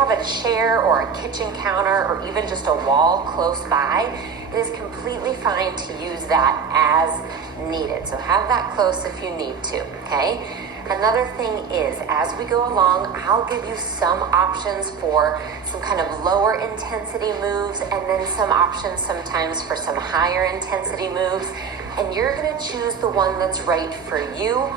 have a chair or a kitchen counter or even just a wall close by, it is completely fine to use that as needed. So have that close if you need to, okay? Another thing is, as we go along, I'll give you some options for some kind of lower intensity moves and then some options sometimes for some higher intensity moves. And you're gonna choose the one that's right for you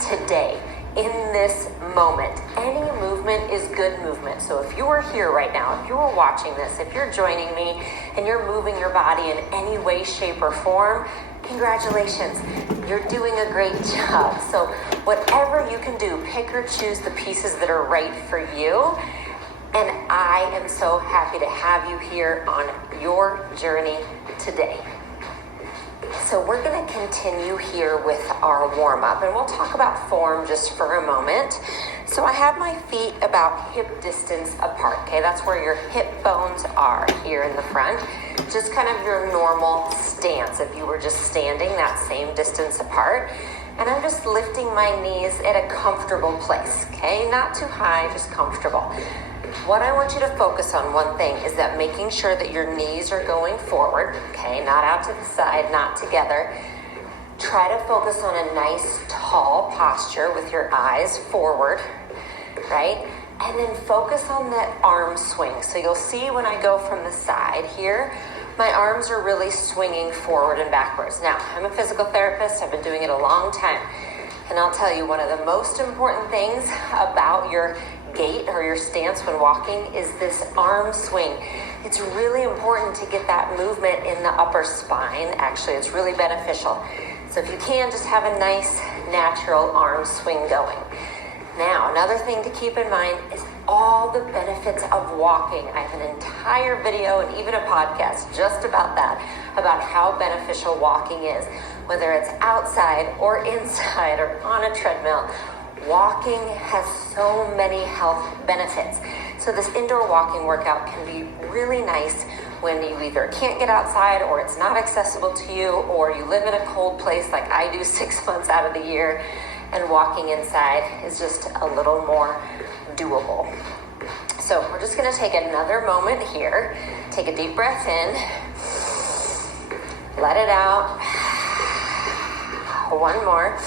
today, in this moment. Any movement is good movement. So if you are here right now, if you are watching this, if you're joining me and you're moving your body in any way, shape, or form, congratulations, you're doing a great job. So whatever you can do, pick or choose the pieces that are right for you. And I am so happy to have you here on your journey today. So we're going to continue here with our warm-up, and we'll talk about form just for a moment. So I have my feet about hip distance apart, okay? That's where your hip bones are here in the front. Just kind of your normal stance if you were just standing that same distance apart. And I'm just lifting my knees at a comfortable place, okay? Not too high, just comfortable. What I want you to focus on, one thing, is that making sure that your knees are going forward, okay? Not out to the side, not together. Try to focus on a nice, tall posture with your eyes forward, right? And then focus on that arm swing. So you'll see when I go from the side here, my arms are really swinging forward and backwards. Now, I'm a physical therapist. I've been doing it a long time. And I'll tell you, one of the most important things about your gait or your stance when walking is this arm swing. It's really important to get that movement in the upper spine. Actually, it's really beneficial. So if you can, just have a nice natural arm swing going. Now, another thing to keep in mind is all the benefits of walking. I have an entire video and even a podcast just about that, about how beneficial walking is. Whether it's outside or inside or on a treadmill, walking has so many health benefits. So this indoor walking workout can be really nice when you either can't get outside or it's not accessible to you, or you live in a cold place like I do 6 months out of the year, and walking inside is just a little more doable. So we're just going to take another moment here. Take a deep breath in. Let it out. One more.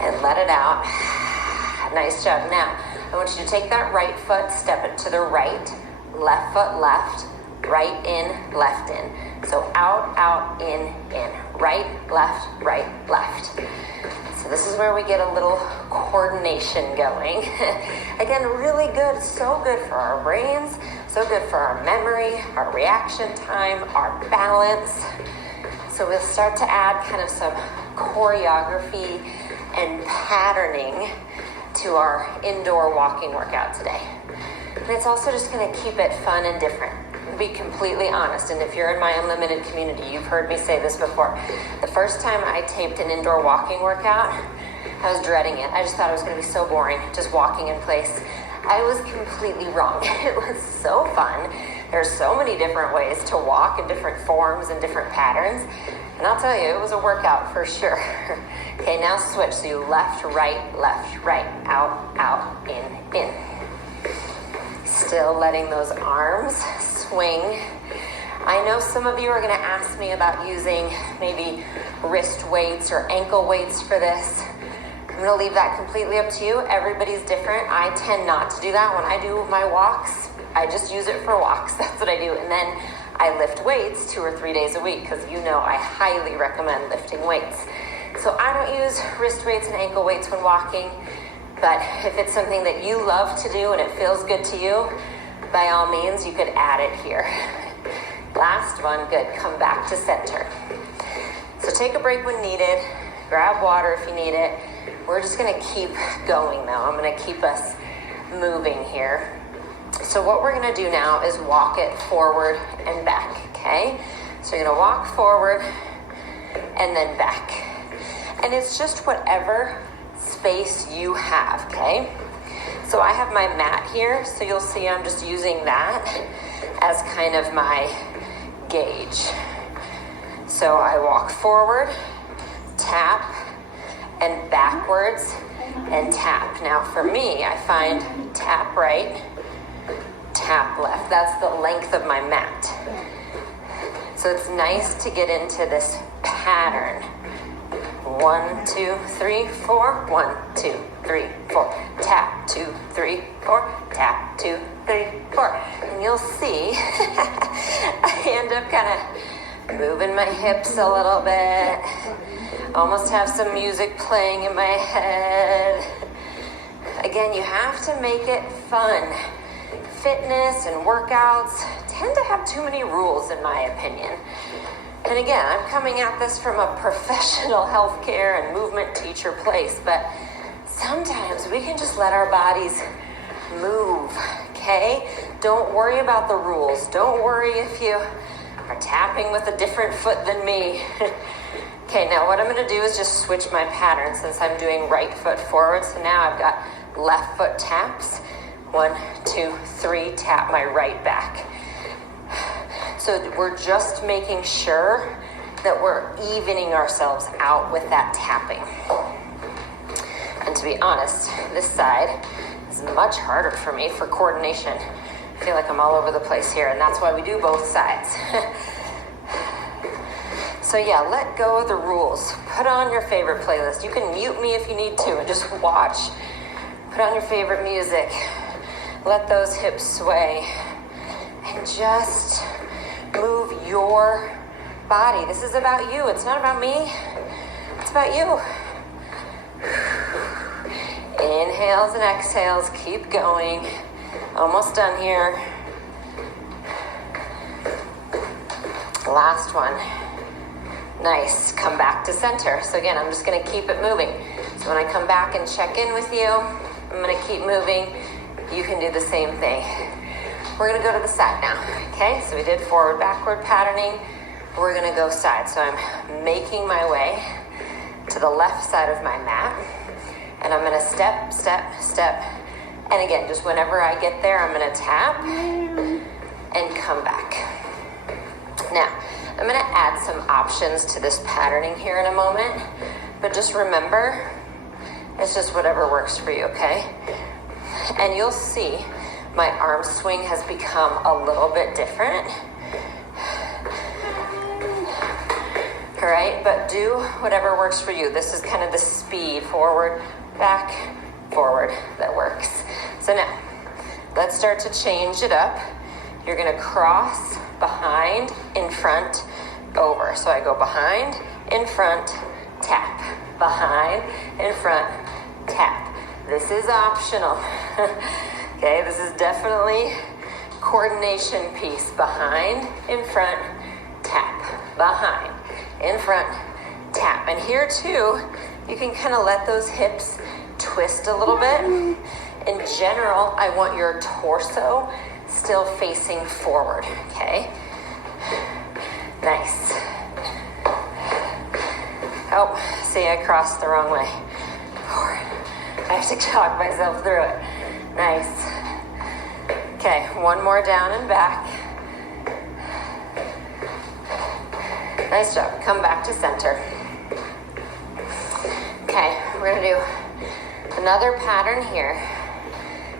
And let it out. Nice job. Now, I want you to take that right foot, step it to the right, left foot left, right in, left in. So out, out, in, right, left, left. So this is where we get a little coordination going. Again, really good, so good for our brains, so good for our memory, our reaction time, our balance. So we'll start to add kind of some choreography and patterning to our indoor walking workout today. And it's also just going to keep it fun and different. Be completely honest, and if you're in my unlimited community, you've heard me say this before. The first time I taped an indoor walking workout, I was dreading it. I just thought it was going to be so boring, just walking in place. I was completely wrong. It was so fun. There's so many different ways to walk in different forms and different patterns. And I'll tell you, it was a workout for sure. Okay, now switch. So you left, right, out, out, in. Still letting those arms swing. I know some of you are going to ask me about using maybe wrist weights or ankle weights for this. I'm going to leave that completely up to you. Everybody's different. I tend not to do that. When I do my walks, I just use it for walks. That's what I do. And then I lift weights 2 or 3 days a week because you know I highly recommend lifting weights. So I don't use wrist weights and ankle weights when walking. But if it's something that you love to do and it feels good to you, by all means, you could add it here. Last one, good. Come back to center. So take a break when needed. Grab water if you need it. We're just going to keep going now. I'm going to keep us moving here. So what we're going to do now is walk it forward and back, okay? So you're going to walk forward and then back. And it's just whatever space you have, okay? So I have my mat here, so you'll see I'm just using that as kind of my gauge. So I walk forward, tap, and backwards, and tap. Now for me, I find tap right, tap left. That's the length of my mat. So it's nice to get into this pattern. 1, 2, 3, 4. 1, 2, 3, 4. Tap, 2, 3, 4. Tap, 2, 3, 4. And you'll see I end up kind of moving my hips a little bit. Almost have some music playing in my head. Again, you have to make it fun. Fitness and workouts tend to have too many rules, in my opinion. And again, I'm coming at this from a professional healthcare and movement teacher place, but sometimes we can just let our bodies move, okay? Don't worry about the rules. Don't worry if you are tapping with a different foot than me. Okay, now what I'm gonna do is just switch my pattern since I'm doing right foot forward. So now I've got left foot taps. 1, 2, 3, tap my right back. So we're just making sure that we're evening ourselves out with that tapping. And to be honest, this side is much harder for me for coordination. I feel like I'm all over the place here, and that's why we do both sides. So yeah, let go of the rules. Put on your favorite playlist. You can mute me if you need to and just watch. Put on your favorite music. Let those hips sway. And just move your body. This is about you. It's not about me. It's about you. Inhales and exhales. Keep going. Almost done here. Last one. Nice. Come back to center. So again, I'm just going to keep it moving. So when I come back and check in with you, I'm going to keep moving. You can do the same thing. We're going to go to the side now. Okay? So we did forward, backward patterning. We're going to go side. So I'm making my way to the left side of my mat. And I'm going to step, step, step. And again, just whenever I get there, I'm going to tap and come back. Now, I'm going to add some options to this patterning here in a moment. But just remember, it's just whatever works for you, okay? And you'll see my arm swing has become a little bit different. All right, but do whatever works for you. This is kind of the speed, forward, back, forward, that works. So now, let's start to change it up. You're gonna cross, behind, in front, over. So I go behind, in front, tap. Behind, in front, tap. This is optional. Okay, this is definitely coordination piece. Behind, in front, tap. Behind, in front, tap. And here too, you can kind of let those hips twist a little bit. In general, I want your torso still facing forward, okay? Nice. Oh, see, I crossed the wrong way. Forward. I have to talk myself through it. Nice. Okay, one more down and back. Nice job. Come back to center. Okay, we're gonna do another pattern here.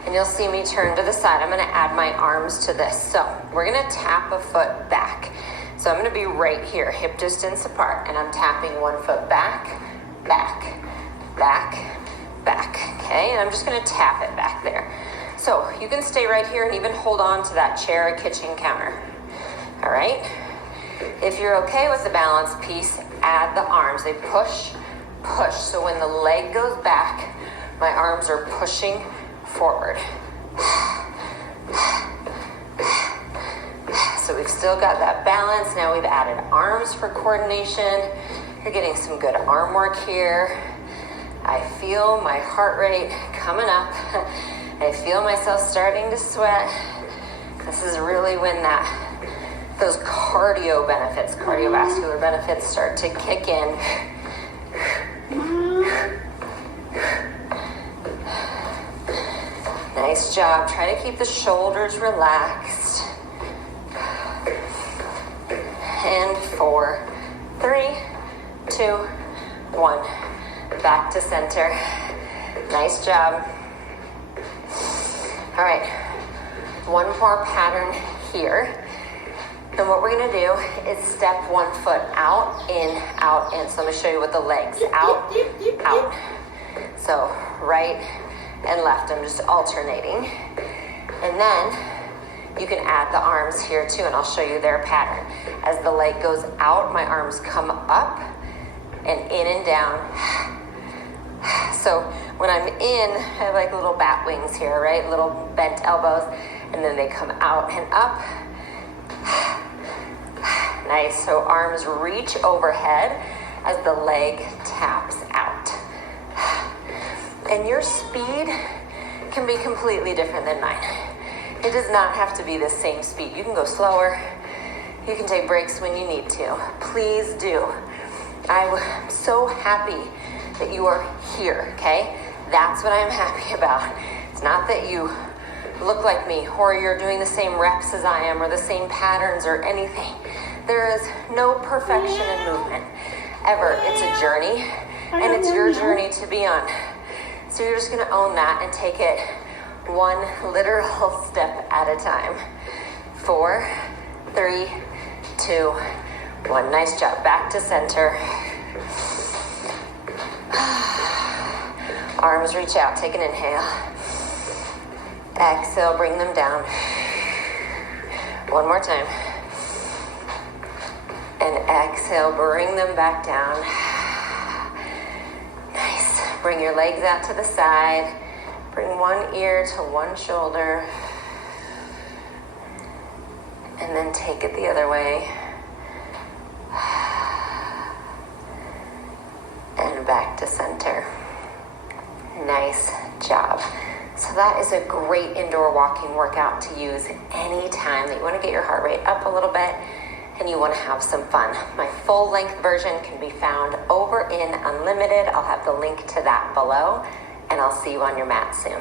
And you'll see me turn to the side. I'm gonna add my arms to this. So we're gonna tap a foot back. So I'm gonna be right here, hip distance apart, and I'm tapping one foot back, back, back, back, okay? And I'm just gonna tap it back there. So you can stay right here and even hold on to that chair or kitchen counter, all right? If you're okay with the balance piece, add the arms. They push, push. So when the leg goes back, my arms are pushing forward. So we've still got that balance. Now we've added arms for coordination. You're getting some good arm work here. I feel my heart rate coming up. I feel myself starting to sweat. This is really when those cardio benefits, cardiovascular benefits start to kick in. Nice job. Try to keep the shoulders relaxed. And 4, 3, 2, 1. Back to center. Nice job. All right, one more pattern here. And what we're gonna do is step one foot out, in, out, in. So I'm gonna show you with the legs, out, out. So right and left, I'm just alternating. And then you can add the arms here too, and I'll show you their pattern. As the leg goes out, my arms come up and in and down. So when I'm in, I have like little bat wings here, right? Little bent elbows, and then they come out and up. Nice, so arms reach overhead as the leg taps out. And your speed can be completely different than mine. It does not have to be the same speed. You can go slower. You can take breaks when you need to. Please do. I'm so happy that you are here, okay? That's what I'm happy about. It's not that you look like me or you're doing the same reps as I am or the same patterns or anything. There is no perfection in movement, ever. It's a journey, and it's your journey to be on. So you're just gonna own that and take it one literal step at a time. 4, 3, 2, 1. Nice job. Back to center. Arms reach out. Take an inhale. Exhale, bring them down. One more time. And exhale, bring them back down. Nice. Bring your legs out to the side. Bring one ear to one shoulder. And then take it the other way. And back to center. Nice job. So that is a great indoor walking workout to use anytime that you want to get your heart rate up a little bit and you want to have some fun. My full length version can be found over in Unlimited. I'll have the link to that below, and I'll see you on your mat soon.